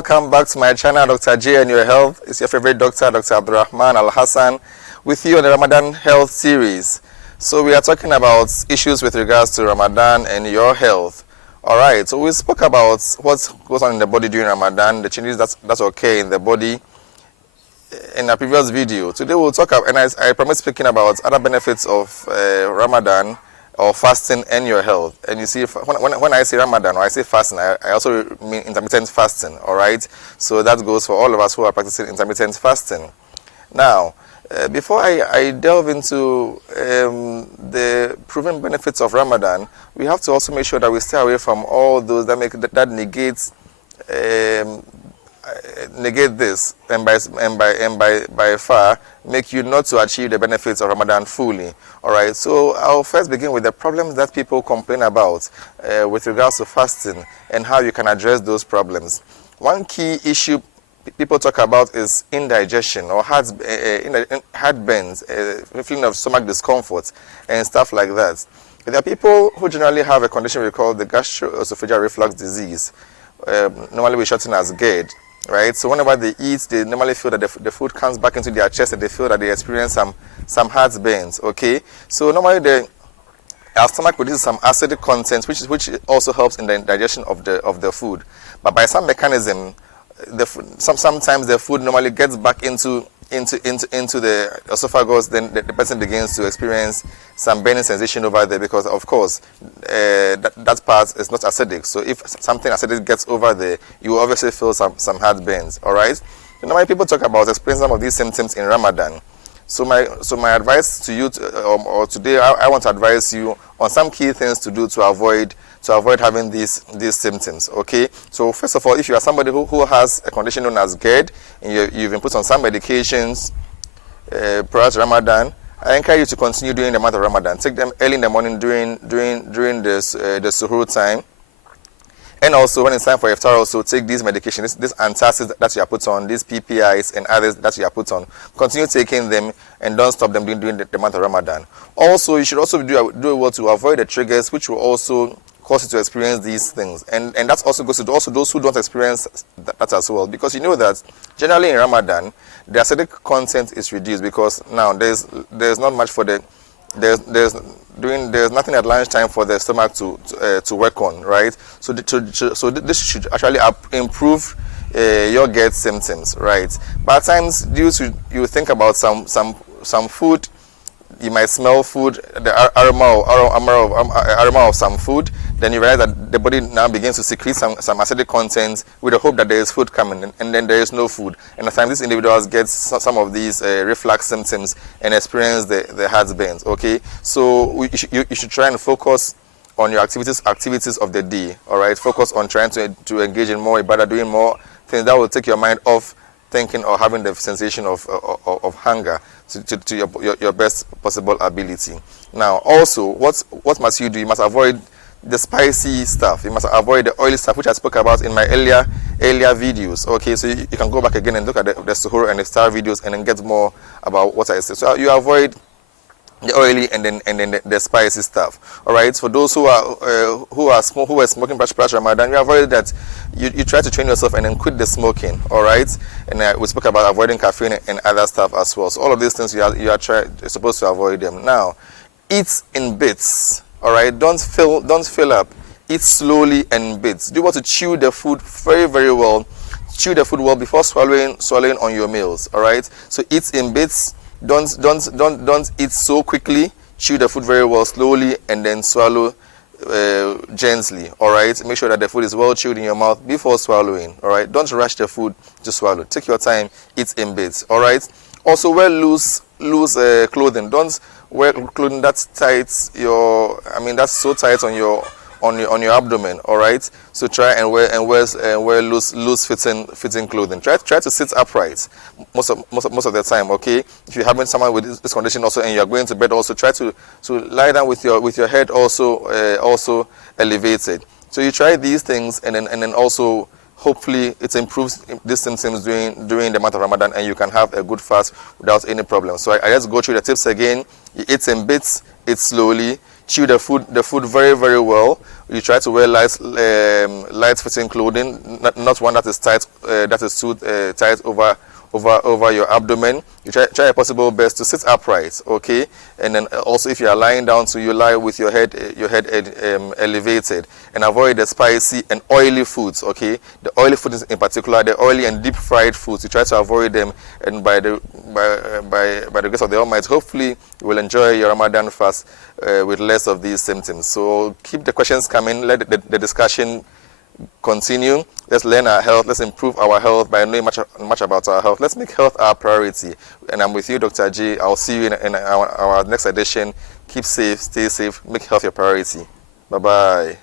welcome back to my channel, Dr. J and Your Health. It's your favorite doctor, Dr. Abdurrahman Al-Hassan, with you on the Ramadan Health series. So we are talking about issues with regards to Ramadan and your health. Alright, so we spoke about what goes on in the body during Ramadan, the changes that's okay in the body in a previous video. Today we'll talk about, and I promise speaking about other benefits of Ramadan or fasting and your health. And you see, when I say Ramadan or I say fasting, I also mean intermittent fasting. All right, so that goes for all of us who are practicing intermittent fasting. Now, before I delve into the proven benefits of Ramadan, we have to also make sure that we stay away from all those that negate this, and by far make you not to achieve the benefits of Ramadan fully. All right, so I'll first begin with the problems that people complain about with regards to fasting and how you can address those problems. One key issue people talk about is indigestion or heartburns, feeling of stomach discomfort and stuff like that. There are people who generally have a condition we call the gastroesophageal reflux disease. Normally we shorten as GERD. Right, so whenever they eat, they normally feel that the food comes back into their chest, and they feel that they experience some heartburns. Okay, so normally our stomach produces some acidic content, which also helps in the digestion of the food. But by some mechanism, sometimes the food normally gets back into the esophagus. Then the person begins to experience some burning sensation over there, because of course that part is not acidic. So if something acidic gets over there, you will obviously feel some heartburns. All right. Normally people talk about experiencing some of these symptoms in Ramadan. So my advice to you or today, I want to advise you on some key things to do to avoid having these symptoms. Okay, so first of all, if you are somebody who has a condition known as GERD and you've been put on some medications prior to Ramadan, I encourage you to continue during the month of Ramadan. Take them early in the morning during the suhoor time. And also, when it's time for iftar, also take these medications, these antacids that you are put on, these PPIs and others that you are put on. Continue taking them and don't stop them during the month of Ramadan. Also, you should also do well to avoid the triggers which will also cause you to experience these things. And that also goes to also those who don't experience that as well. Because you know that generally in Ramadan, the acidic content is reduced, because now there's not much for the there's nothing at lunchtime for the stomach to work on, right? So this should actually improve your GERD symptoms, right? But at times, you think about some food, you might smell food, the aroma of some food, then you realize that the body now begins to secrete some acidic content with the hope that there is food coming, and then there is no food. And at times these individuals get some of these reflux symptoms and experience the heartburns. Okay, so you should try and focus on your activities of the day. All right, focus on trying to engage in more ibadah, doing more things that will take your mind off thinking or having the sensation of hunger to your best possible ability. Now, also, what must you do? You must avoid the spicy stuff. You must avoid the oily stuff, which I spoke about in my earlier videos. Okay, so you can go back again and look at the suhoor and the star videos and then get more about what I said. So you avoid the oily and then the spicy stuff. All right. For those who were smoking prior to Ramadan, you avoid that. You try to train yourself and then quit the smoking. All right. And we spoke about avoiding caffeine and other stuff as well. So all of these things you're supposed to avoid them. Now, eat in bits. All right. Don't fill up. Eat slowly and in bits. Do want to chew the food very, very well. Chew the food well before swallowing on your meals. All right. So eat in bits. Don't eat so quickly. Chew the food very well, slowly, and then swallow gently. All right. Make sure that the food is well chewed in your mouth before swallowing. All right. Don't rush the food to swallow. Take your time. Eat in bits. All right. Also, wear loose clothing. Don't wear clothing that's tight. That's so tight on your abdomen. All right. So try and wear loose fitting clothing. Try to sit upright most of the time. Okay. If you're having someone with this condition also and you're going to bed, also try to lie down with your head also elevated. So you try these things and then also hopefully it improves these symptoms during the month of Ramadan, and you can have a good fast without any problem. So I just go through the tips again. You eat in bits, eat slowly, chew the food very, very well. You try to wear light fitting clothing, not one that is tight, that is too tight over your abdomen. You try your possible best to sit upright, okay? And then also, if you are lying down, so you lie with your head elevated, and avoid the spicy and oily foods, okay? The oily foods in particular, the oily and deep fried foods, you try to avoid them, and by the grace of the Almighty, hopefully you will enjoy your Ramadan fast with less of these symptoms. So keep the questions coming. Let the discussion continue. Let's learn our health. Let's improve our health by knowing much about our health. Let's make health our priority. And I'm with you, Dr. G. I'll see you in our next edition. Keep safe, stay safe, make health your priority. Bye-bye.